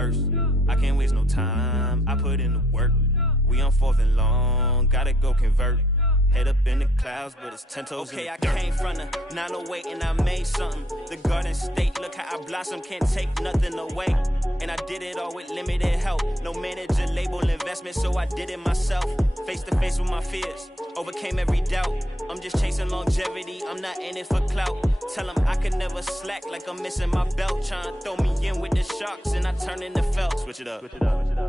first. I can't waste no time, I put in the work. We on 4th and long, gotta go convert. Head up in the clouds, but it's 10 toes. Okay, I came from the 908 and I made something. The Garden State, look how I blossom, can't take nothing away. And I did it all with limited help. No manager, label, investment, so I did it myself. Face to face with my fears, overcame every doubt. I'm just chasing longevity, I'm not in it for clout. Tell them I can never slack like I'm missing my belt. Trying to throw me in with the sharks and I turn into felt. Switch it up.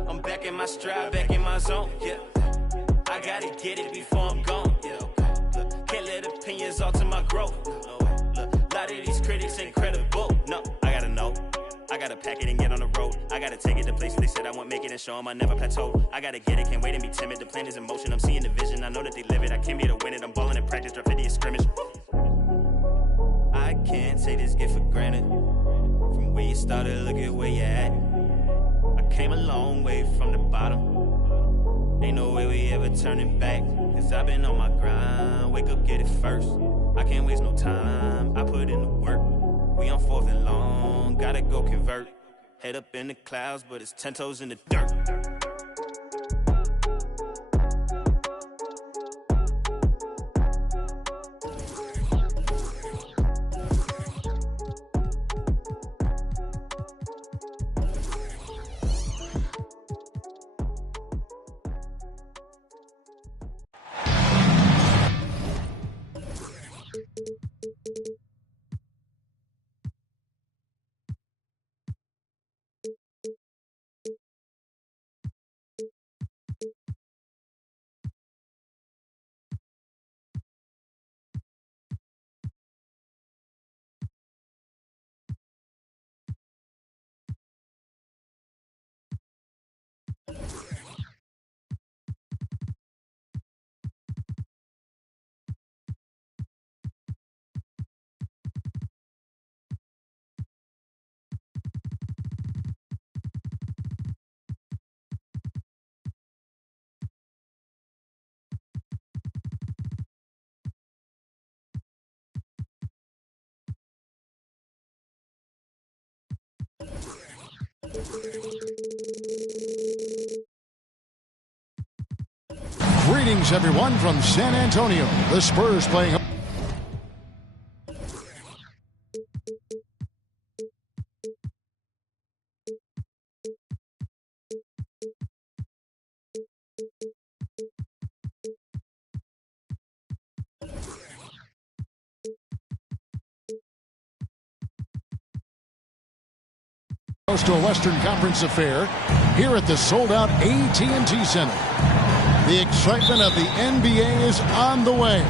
I'm back in my stride, back in my zone, yeah. I gotta get it before I'm gone. Yeah, okay. Look, can't let opinions alter my growth. No, look, a lot of these critics ain't credible. No, I gotta know. I gotta pack it and get on the road. I gotta take it to places they said I won't make it and show them I never plateau. I gotta get it, can't wait and be timid. The plan is in motion. I'm seeing the vision. I know that they live it. I came here to win it. I'm balling in practice, drop 50 scrimmage. I can't take this gift for granted. From where you started, look at where you're at. I came a long way from the bottom. Ain't no way we ever turning back. Cause I've been on my grind. Wake up, get it first. I can't waste no time. I put in the work. We on 4th and long. Gotta go convert. Head up in the clouds, but it's 10 toes in the dirt. Greetings, everyone, from San Antonio. The Spurs playing. To a Western Conference affair here at the sold-out AT&T Center. The excitement of the NBA is on the way.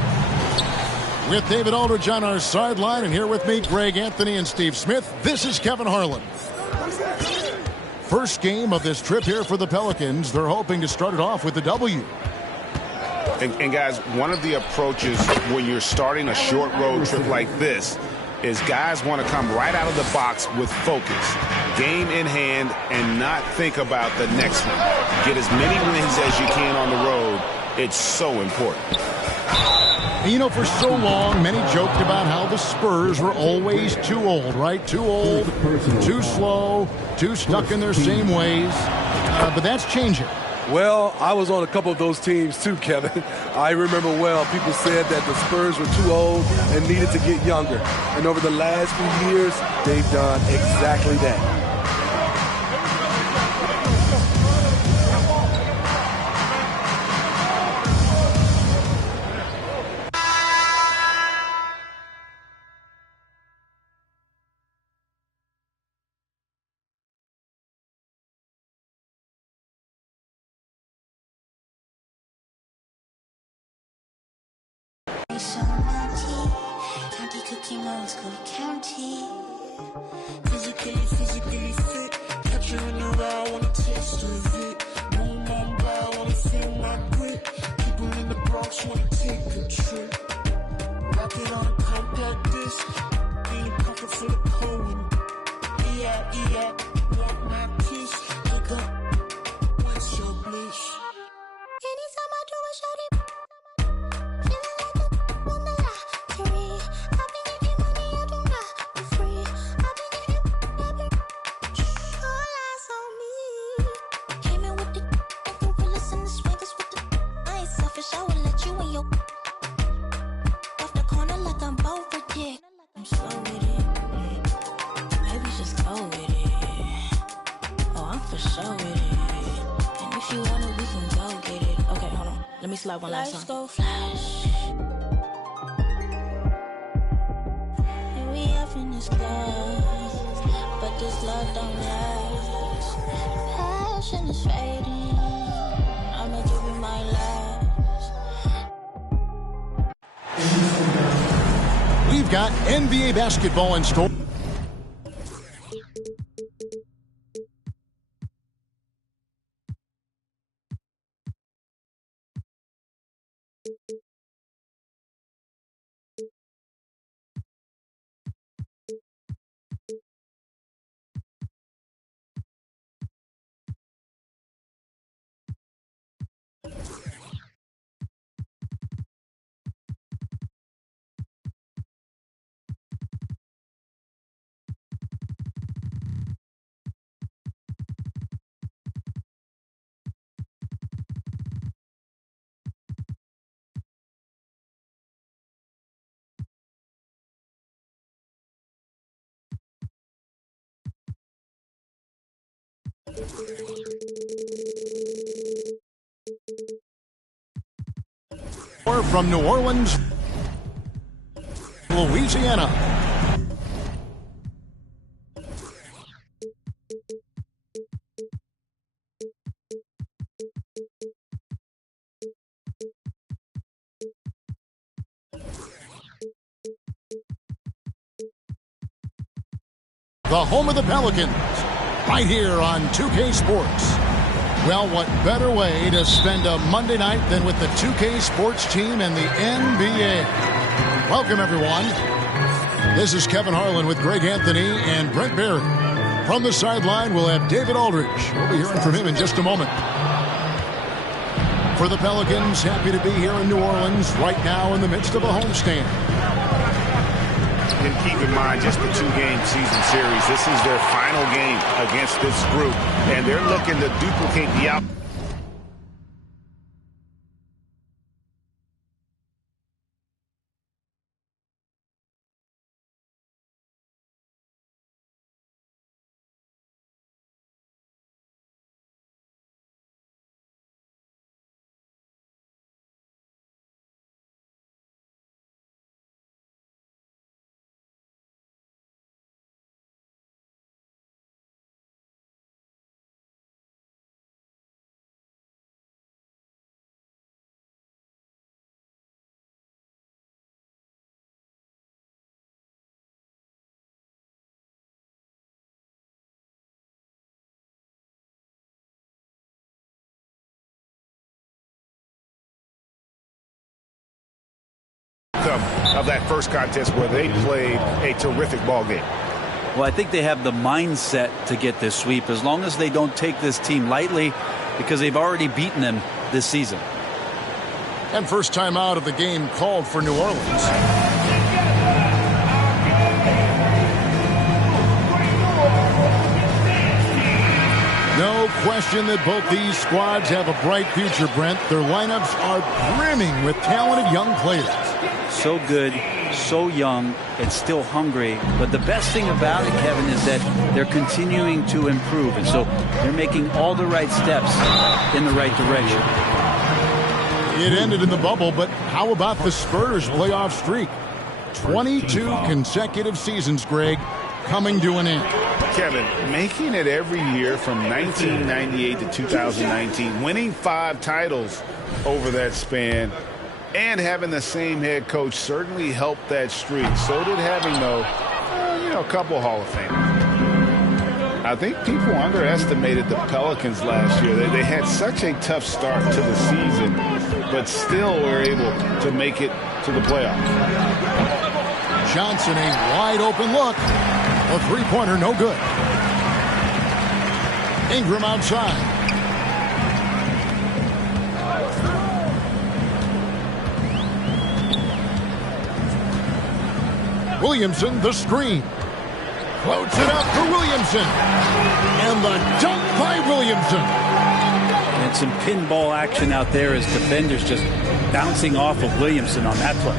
With David Aldridge on our sideline, and here with me, Greg Anthony and Steve Smith, this is Kevin Harlan. First game of this trip here for the Pelicans. They're hoping to start it off with the W. And guys, one of the approaches when you're starting a short road trip like this is guys want to come right out of the box with focus, game in hand, and not think about the next one. Get as many wins as you can on the road. It's so important. You know, for so long, many joked about how the Spurs were always too old, right? Too old, too slow, too stuck in their same ways. But that's changing. Well, I was on a couple of those teams too, Kevin. I remember well, people said that the Spurs were too old and needed to get younger. And over the last few years, they've done exactly that. Physically fit, catch you in the round, wanna taste of it. Boom on bow, wanna feel my grip. People in the Bronx wanna take a trip. Rock it on a compact disc, in a pocket full of cold. Yeah, want my kiss, pick up, what's your bliss? Anytime I do a shawty, feeling like a wonder, free. I've been getting money, I do not be free. I've been getting, me slap one last time. Go flash. And we up in this club, but this love don't last. Passion is fading. I'ma give you my last. We've got NBA basketball in store. From New Orleans, Louisiana. The home of the Pelicans, right here on 2K Sports. Well, what better way to spend a Monday night than with the 2K Sports team and the NBA? Welcome, everyone. This is Kevin Harlan with Greg Anthony and Brent Barry. From the sideline, we'll have David Aldridge. We'll be hearing from him in just a moment. For the Pelicans, happy to be here in New Orleans right now in the midst of a homestand. And keep in mind, just the 2-game season series. This is their final game against this group, and they're looking to duplicate the out. Of that first contest where they played a terrific ball game. Well, I think they have the mindset to get this sweep as long as they don't take this team lightly, because they've already beaten them this season. And first time out of the game called for New Orleans. No question that both these squads have a bright future, Brent. Their lineups are brimming with talented young players. So good, so young, and still hungry. But the best thing about it, Kevin, is that they're continuing to improve. And so they're making all the right steps in the right direction. It ended in the bubble, but how about the Spurs' playoff streak? 22 consecutive seasons, Greg, coming to an end. Kevin, making it every year from 1998 to 2019, winning 5 titles over that span, and having the same head coach certainly helped that streak. So did having, though, a couple Hall of Famers. I think people underestimated the Pelicans last year. They had such a tough start to the season, but still were able to make it to the playoffs. Johnson, a wide open look. A three-pointer, no good. Ingram outside. Williamson, the screen. Floats it up for Williamson. And the dunk by Williamson. And some pinball action out there as defenders just bouncing off of Williamson on that play.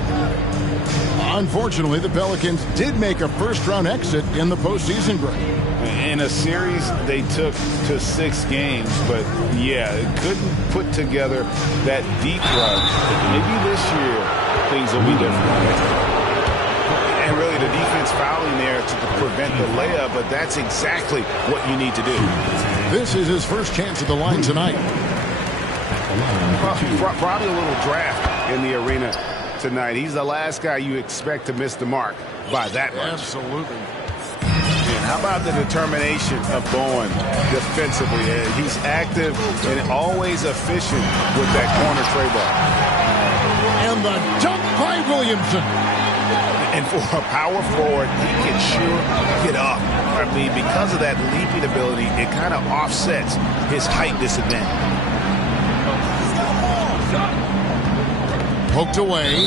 Unfortunately, the Pelicans did make a first-round exit in the postseason, Greg. In a series they took to 6 games, but yeah, it couldn't put together that deep run. Maybe this year things will be different. And really the defense fouling there to prevent the layup, but that's exactly what you need to do. This is his first chance at the line tonight. Probably a little draft in the arena tonight. He's the last guy you expect to miss the mark by that much. Absolutely. And how about the determination of Bowen defensively? He's active and always efficient with that corner tray ball. And the dunk by Williamson. And for a power forward, he can sure get up. I mean, because of that leaping ability, it kind of offsets his height disadvantage. Poked away,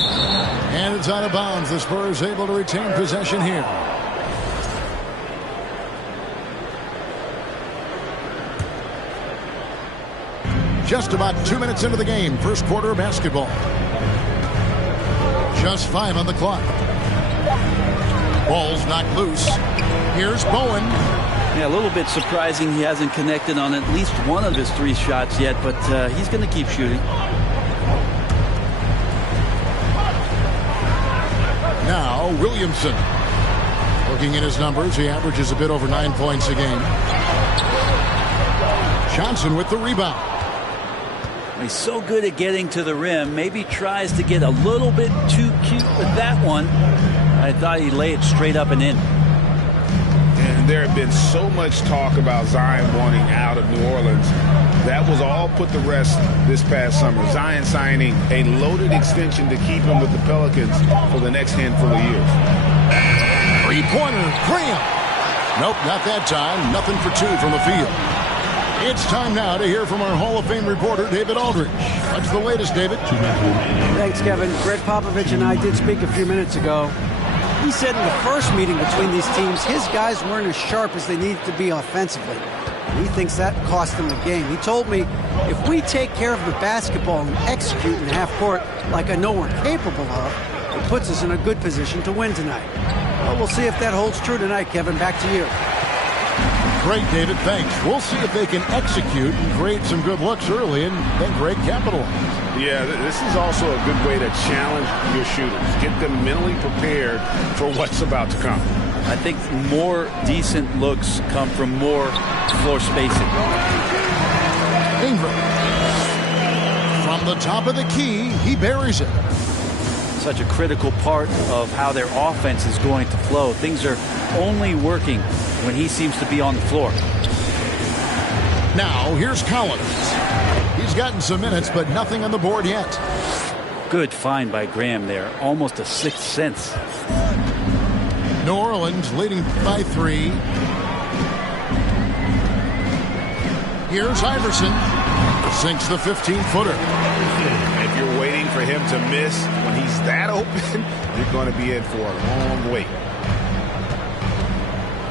and it's out of bounds. The Spurs able to retain possession here. Just about 2 minutes into the game, first quarter of basketball. Just 5 on the clock. Ball's knocked loose. Here's Bowen. Yeah, a little bit surprising he hasn't connected on at least one of his 3 shots yet, but he's going to keep shooting. Now Williamson. Looking at his numbers, he averages a bit over 9 points a game. Johnson with the rebound. He's so good at getting to the rim. Maybe tries to get a little bit too cute with that one. I thought he'd lay it straight up and in. And there had been so much talk about Zion wanting out of New Orleans. That was all put to rest this past summer. Zion signing a loaded extension to keep him with the Pelicans for the next handful of years. Three-pointer, Graham. Nope, not that time. Nothing for 2 from the field. It's time now to hear from our Hall of Fame reporter, David Aldridge. What's the latest, David? Thanks, Kevin. Greg Popovich and I did speak a few minutes ago. He said in the first meeting between these teams, his guys weren't as sharp as they needed to be offensively. He thinks that cost them the game. He told me, if we take care of the basketball and execute in half court like I know we're capable of, it puts us in a good position to win tonight. Well, we'll see if that holds true tonight, Kevin. Back to you. Great, David. Thanks. We'll see if they can execute and create some good looks early and then great capitalize. Yeah, this is also a good way to challenge your shooters. Get them mentally prepared for what's about to come. I think more decent looks come from more floor spacing. Ingram. From the top of the key, he buries it. Such a critical part of how their offense is going to flow. Things are only working when he seems to be on the floor. Now, here's Collins. He's gotten some minutes, but nothing on the board yet. Good find by Graham there. Almost a sixth sense. New Orleans leading by 3. Here's Iverson. Sinks the 15-footer. If you're waiting for him to miss when he's that open, you're going to be in for a long wait.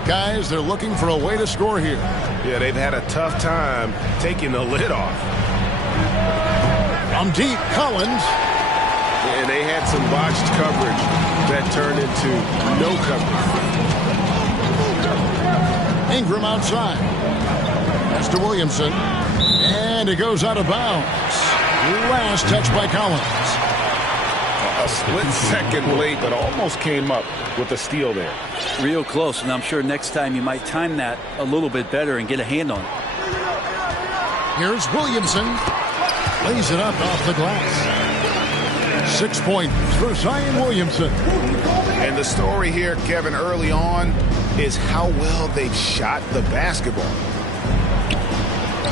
Guys, they're looking for a way to score here. Yeah, they've had a tough time taking the lid off. From deep, Collins. And they had some botched coverage that turned into no coverage. Ingram outside. That's to Williamson. And it goes out of bounds. Last touch by Collins. A split second late, but almost came up with a steal there. Real close, and I'm sure next time you might time that a little bit better and get a hand on it. Here's Williamson. Lays it up off the glass. 6 points for Zion Williamson. And the story here, Kevin, early on is how well they've shot the basketball.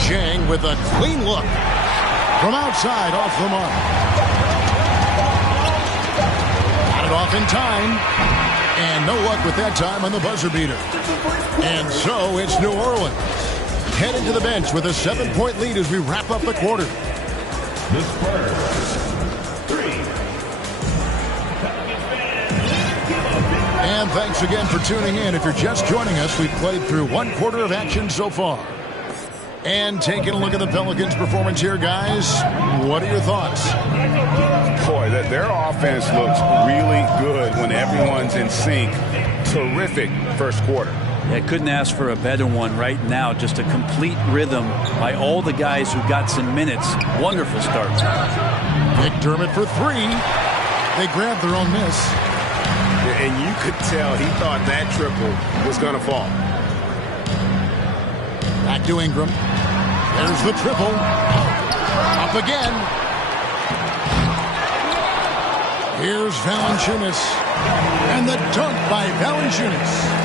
Chang with a clean look. From outside off the mark. Got it off in time. And no luck with that time on the buzzer beater. And so it's New Orleans. Headed to the bench with a 7-point lead as we wrap up the quarter. The Spurs. 3. And thanks again for tuning in. If you're just joining us, we've played through 1 quarter of action so far. And taking a look at the Pelicans' performance here, guys. What are your thoughts? Boy, their offense looks really good when everyone's in sync. Terrific first quarter. I couldn't ask for a better one right now. Just a complete rhythm by all the guys who got some minutes. Wonderful start. McDermott for three. They grabbed their own miss. And you could tell he thought that triple was going to fall. Back to Ingram. There's the triple. Up again. Here's Valanciunas. And the dunk by Valanciunas.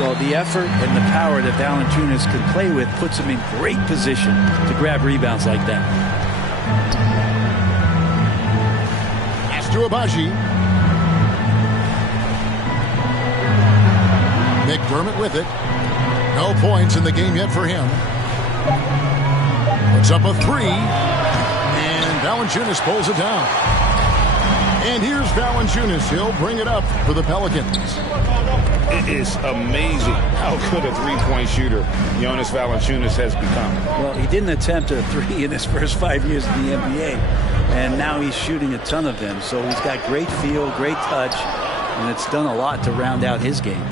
Well, the effort and the power that Valanciunas can play with puts him in great position to grab rebounds like that. Pass to Agbaji. McDermott with it. No points in the game yet for him. Puts up a three. And Valanciunas pulls it down. And here's Valanciunas. He'll bring it up for the Pelicans. It is amazing how good a three-point shooter Jonas Valanciunas has become. Well, he didn't attempt a three in his first 5 years in the NBA, and now he's shooting a ton of them. So he's got great feel, great touch, and it's done a lot to round out his game.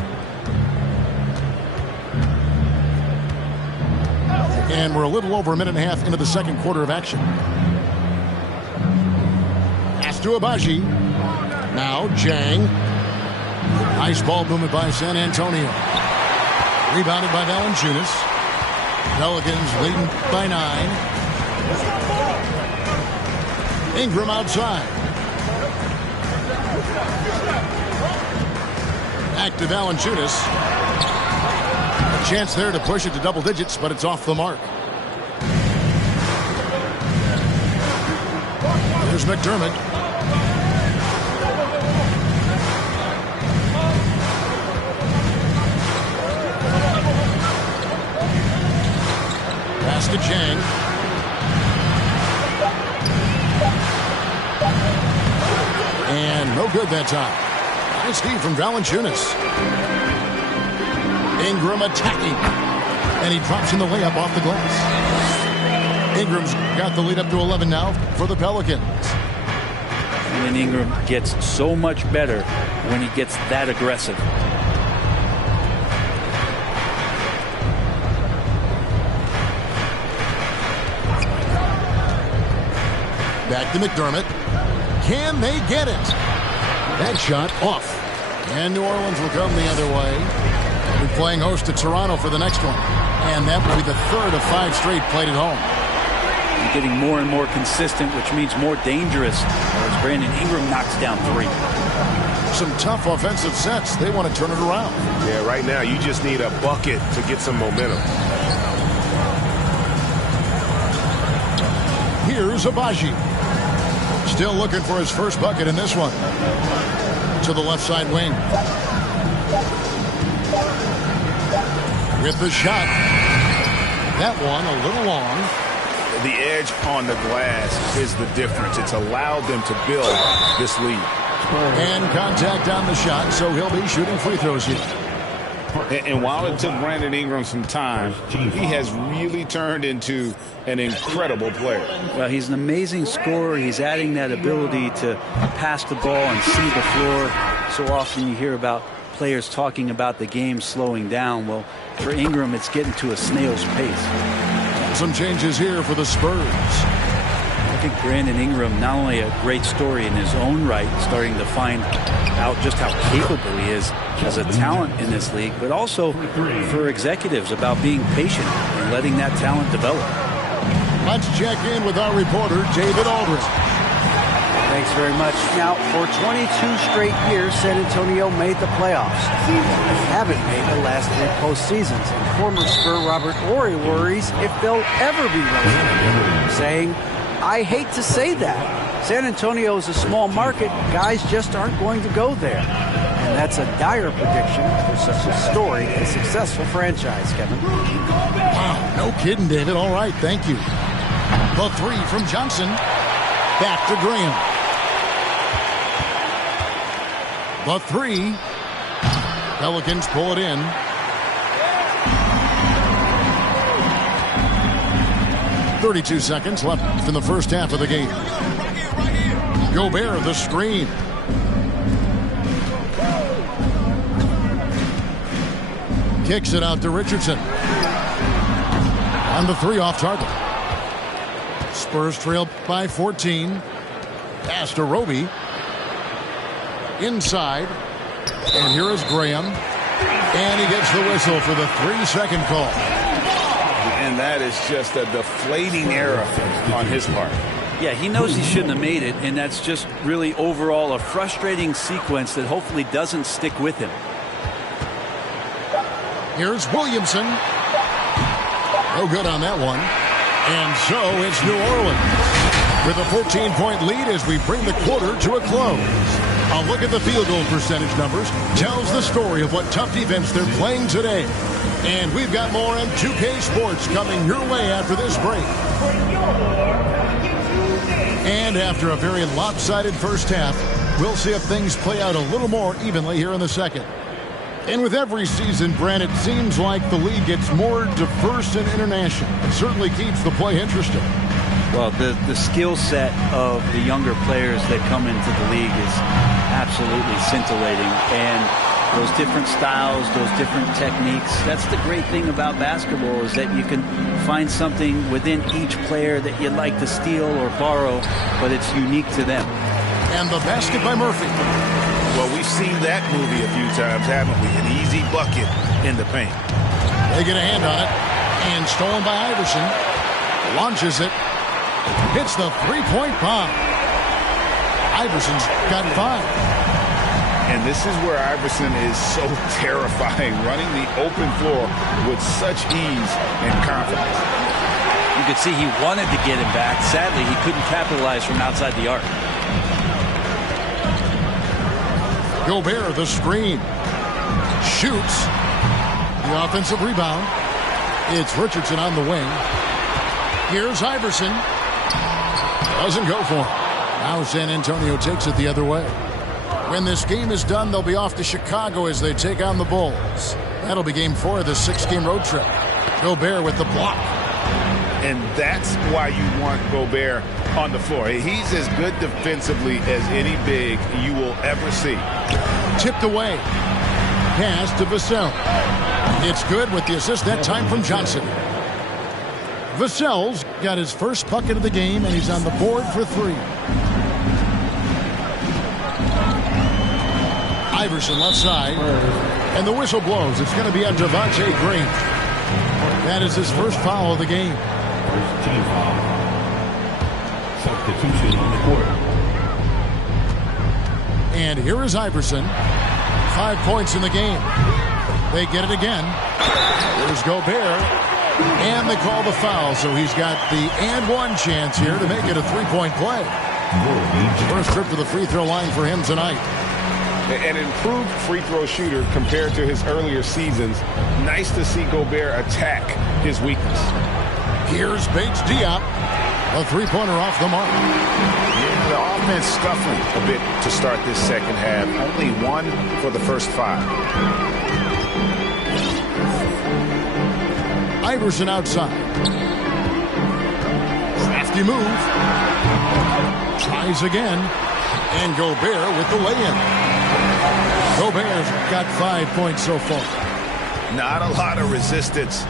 And we're a little over a minute and a half into the second quarter of action. Pass to Agbaji. Now Jang. Nice ball movement by San Antonio. Rebounded by Valanciunas. Pelicans leading by 9. Ingram outside. Back to Valanciunas. A chance there to push it to double digits, but it's off the mark. Here's McDermott. Pass to Chang. And no good that time. Nice D from Valanciunas. Ingram attacking. And he drops in the layup off the glass. Ingram's got the lead up to 11 now for the Pelicans. And Ingram gets so much better when he gets that aggressive. Back to McDermott. Can they get it? That shot off. And New Orleans will come the other way. They'll be playing host to Toronto for the next one. And that will be the third of 5 straight played at home. He's getting more and more consistent, which means more dangerous as Brandon Ingram knocks down 3. Some tough offensive sets. They want to turn it around. Yeah, right now you just need a bucket to get some momentum. Here's Agbaji. Still looking for his first bucket in this one. To the left side wing. With the shot. That one a little long. The edge on the glass is the difference. It's allowed them to build this lead. And contact on the shot, so he'll be shooting free throws here. And while it took Brandon Ingram some time, he has really turned into an incredible player. Well, he's an amazing scorer. He's adding that ability to pass the ball and see the floor. So often you hear about players talking about the game slowing down. Well, for Ingram, it's getting to a snail's pace. Some changes here for the Spurs. I think Brandon Ingram, not only a great story in his own right, starting to find out just how capable he is as a talent in this league, but also for executives about being patient and letting that talent develop. Let's check in with our reporter, David Aldridge. Thanks very much. Now, for 22 straight years, San Antonio made the playoffs. They haven't made the last 3 postseasons. And former Spur Robert Horry worries if they'll ever be relegated, saying, I hate to say that. San Antonio is a small market. Guys just aren't going to go there. And that's a dire prediction for such a storied and successful franchise, Kevin. Wow, no kidding, David. All right, thank you. The 3 from Johnson. Back to Graham. The 3. Pelicans pull it in. .32 seconds left in the first half of the game. Gobert, the screen. Kicks it out to Richardson. On the 3 off target. Spurs trail by 14. Pass to Roby. Inside. And here is Graham. And he gets the whistle for the 3-second call. And that is just a deflating error on his part. Yeah, he knows he shouldn't have made it, and that's just really overall a frustrating sequence that hopefully doesn't stick with him. Here's Williamson. No good on that one. And so it's New Orleans with a 14-point lead as we bring the quarter to a close. A look at the field goal percentage numbers tells the story of what tough defense they're playing today. And we've got more on 2K Sports coming your way after this break. And after a very lopsided first half, we'll see if things play out a little more evenly here in the second. And with every season, Brent, it seems like the league gets more diverse and international. It certainly keeps the play interesting. Well, the skill set of the younger players that come into the league is absolutely scintillating. And those different styles, those different techniques, that's the great thing about basketball, is that you can find something within each player that you'd like to steal or borrow, but it's unique to them. And the basket by Murphy. Well, we've seen that movie a few times, haven't we? An easy bucket in the paint. They get a hand on it. And stolen by Iverson. Launches it. Hits the three-point bomb. Iverson's got 5. And this is where Iverson is so terrifying, running the open floor with such ease and confidence. You could see he wanted to get him back. Sadly, he couldn't capitalize from outside the arc. Gobert, the screen. Shoots. The offensive rebound. It's Richardson on the wing. Here's Iverson. Doesn't go for him. Now San Antonio takes it the other way. When this game is done, they'll be off to Chicago as they take on the Bulls. That'll be game 4 of the 6-game road trip. Gobert with the block. And that's why you want Gobert on the floor. He's as good defensively as any big you will ever see. Tipped away. Pass to Vassell. It's good with the assist that time from Johnson. Vassell's got his first bucket of the game, and he's on the board for 3. Iverson left side. And the whistle blows. It's going to be on Devontae Green. That is his first foul of the game. First team foul. Substitution on the court. And here is Iverson. 5 points in the game. They get it again. There's Gobert. And they call the foul, so he's got the and one chance here to make it a 3-point play. First trip to the free throw line for him tonight. An improved free throw shooter compared to his earlier seasons. Nice to see Gobert attack his weakness. Here's Bates Diop. A 3-pointer off the mark. Yeah, the offense scuffling a bit to start this second half. Only 1 for the first 5. Iverson outside. Crafty move. Tries again. And Gobert with the lay-in. Gobert's got 5 points so far. Not a lot of resistance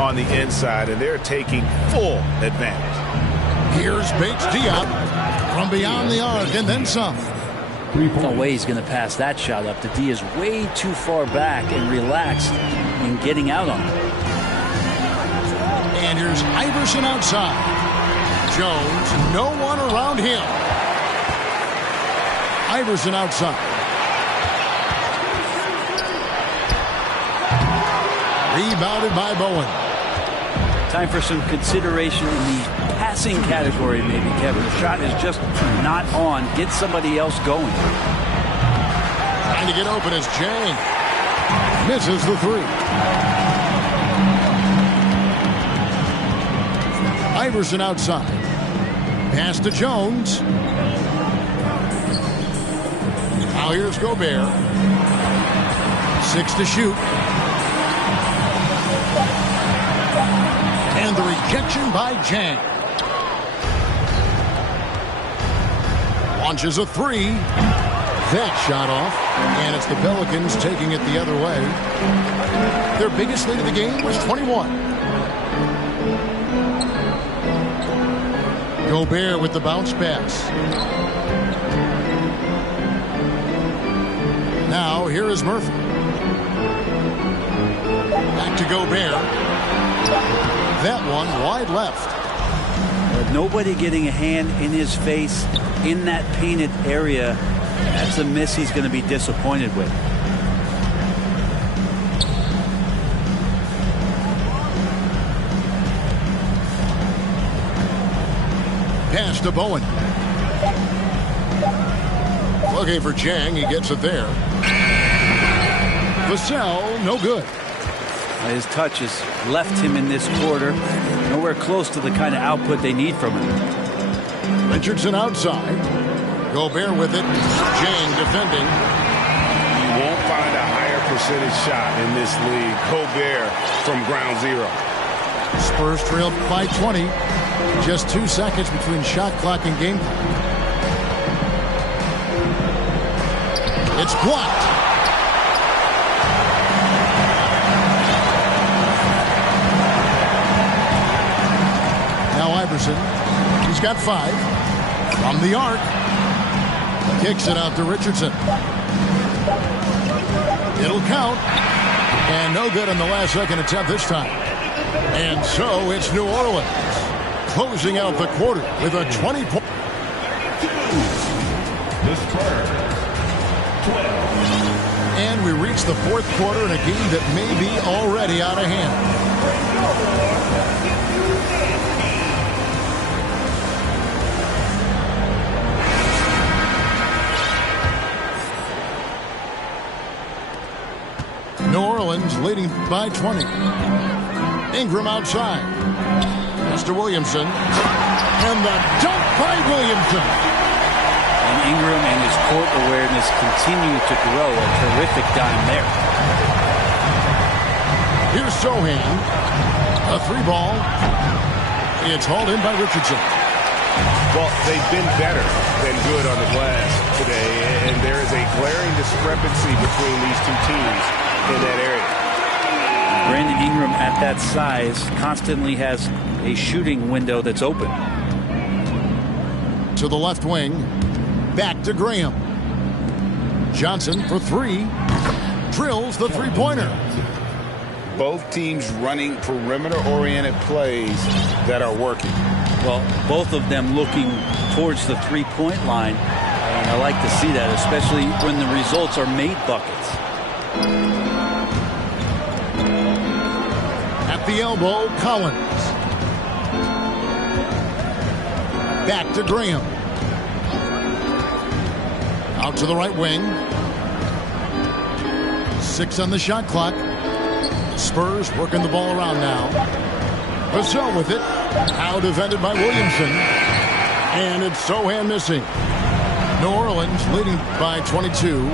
on the inside, and they're taking full advantage. Here's Bates Diop from beyond the arc and then some. No way he's going to pass that shot up. The D is way too far back and relaxed in getting out on it. And here's Iverson outside. Jones, no one around him. Iverson outside. Rebounded by Bowen. Time for some consideration in the passing category, maybe, Kevin. The shot is just not on. Get somebody else going. Trying to get open is Jang. Misses the 3. Iverson outside. Pass to Jones. Now here's Gobert. 6 to shoot. And the rejection by Jang. Launches a 3. That shot off. And it's the Pelicans taking it the other way. Their biggest lead of the game was 21. Gobert with the bounce pass. Now here is Murphy. Back to Gobert. That one wide left. But nobody getting a hand in his face in that painted area. That's a miss he's going to be disappointed with. Pass to Bowen. Looking for Chang. He gets it there. Vassell, no good. His touch has left him in this quarter. Nowhere close to the kind of output they need from him. Richardson outside. Gobert with it. Chang defending. You won't find a higher percentage shot in this league. Gobert from ground zero. Spurs trailed by 20. Just 2 seconds between shot clock and game clock. It's blocked. Now Iverson. He's got 5. From the arc. Kicks it out to Richardson. It'll count. And no good on the last second attempt this time. And so it's New Orleans closing out the quarter with a 20-point. The Spurs, 12. And we reach the fourth quarter in a game that may be already out of hand. New Orleans leading by 20. Ingram outside. Mr. Williamson. And the dunk by Williamson. And Ingram and his court awareness continue to grow. A terrific dime there. Here's Sohan. A 3-ball. It's hauled in by Richardson. Well, they've been better than good on the glass today, and there is a glaring discrepancy between these two teams in that area. Brandon Ingram at that size constantly has a shooting window that's open. To the left wing. Back to Graham. Johnson for 3. Drills the three-pointer. Both teams running perimeter-oriented plays that are working. Well, both of them looking towards the three-point line. And I like to see that, especially when the results are made buckets. At the elbow, Collins. Back to Graham. Out to the right wing. 6 on the shot clock. Spurs working the ball around now. Vassell with it. Now defended by Williamson. And it's Sohan missing. New Orleans leading by 22.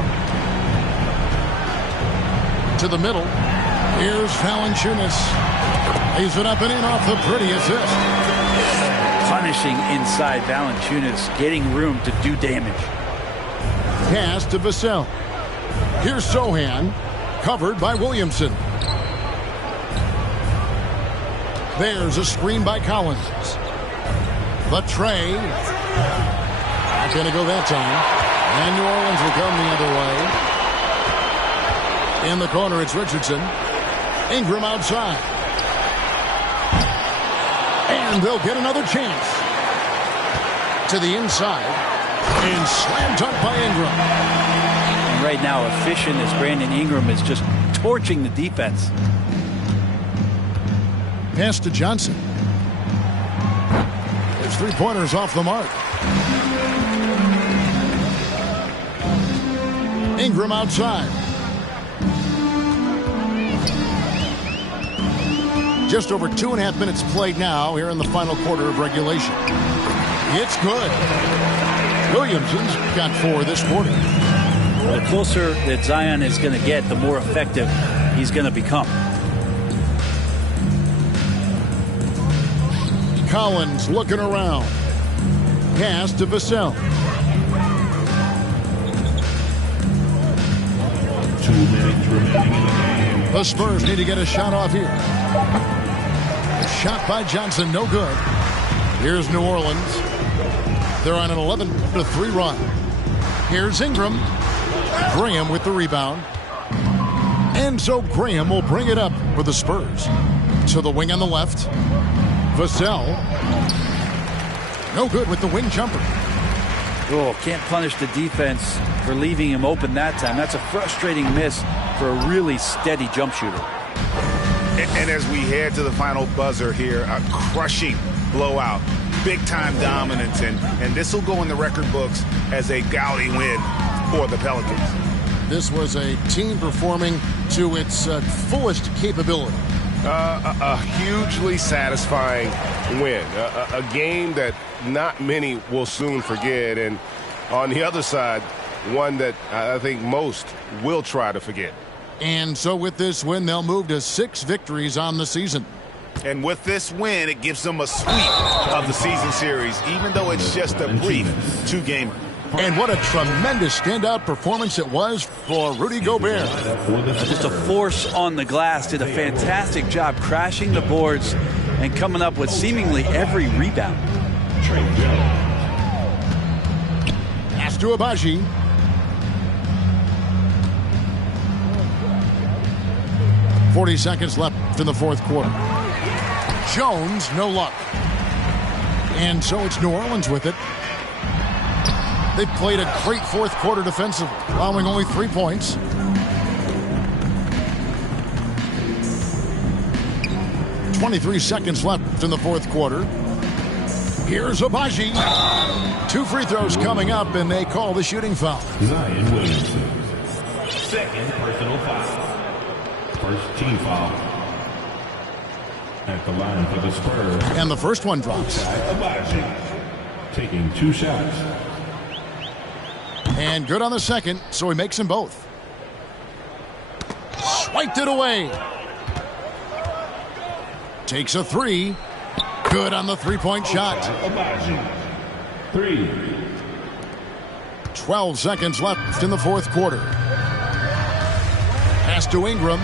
To the middle. Here's Valanciunas. Lays it up and in off the pretty assist. Punishing inside. Valanciunas getting room to do damage. Pass to Vassell. Here's Sohan. Covered by Williamson. There's a screen by Collins. The tray. Not going to go that time. And New Orleans will come the other way. In the corner, it's Richardson. Ingram outside. And they'll get another chance. To the inside. And slam dunk by Ingram. And right now, efficient as Brandon Ingram is just torching the defense. Pass to Johnson. His three-pointers off the mark. Ingram outside. Just over 2.5 minutes played now here in the final quarter of regulation. It's good. Williamson's got 4 this quarter. The closer that Zion is going to get, the more effective he's going to become. Collins looking around. Pass to Vassell. 2 minutes remaining in the game. The Spurs need to get a shot off here. A shot by Johnson, no good. Here's New Orleans. They're on an 11-3 run. Here's Ingram. Graham with the rebound. And so Graham will bring it up for the Spurs. To the wing on the left. Vassell. No good with the wing jumper. Oh, can't punish the defense for leaving him open that time. That's a frustrating miss for a really steady jump shooter. And as we head to the final buzzer here, a crushing blowout. Big-time dominance, and this will go in the record books as a gaudy win for the Pelicans. This was a team performing to its fullest capability. A hugely satisfying win. A game that not many will soon forget, and on the other side, one that I think most will try to forget. And so with this win, they'll move to 6 victories on the season. And with this win, it gives them a sweep of the season series, even though it's just a brief 2-gamer. And what a tremendous standout performance it was for Rudy Gobert. Just a force on the glass. Did a fantastic job crashing the boards and coming up with seemingly every rebound. Pass to Agbaji. .40 seconds left in the fourth quarter. Jones, no luck. And so it's New Orleans with it. They played a great fourth quarter defensively, allowing only 3 points. .23 seconds left in the fourth quarter. Here's Agbaji. 2 free throws coming up, and they call the shooting foul. Zion Williamson. Second personal foul. First team foul. At the line for the Spurs. And the first one drops. Agbaji taking 2 shots. And good on the second, so he makes them both. Swiped it away. Takes a 3. Good on the 3-point shot. Agbaji. 3. 12 seconds left in the fourth quarter. Pass to Ingram.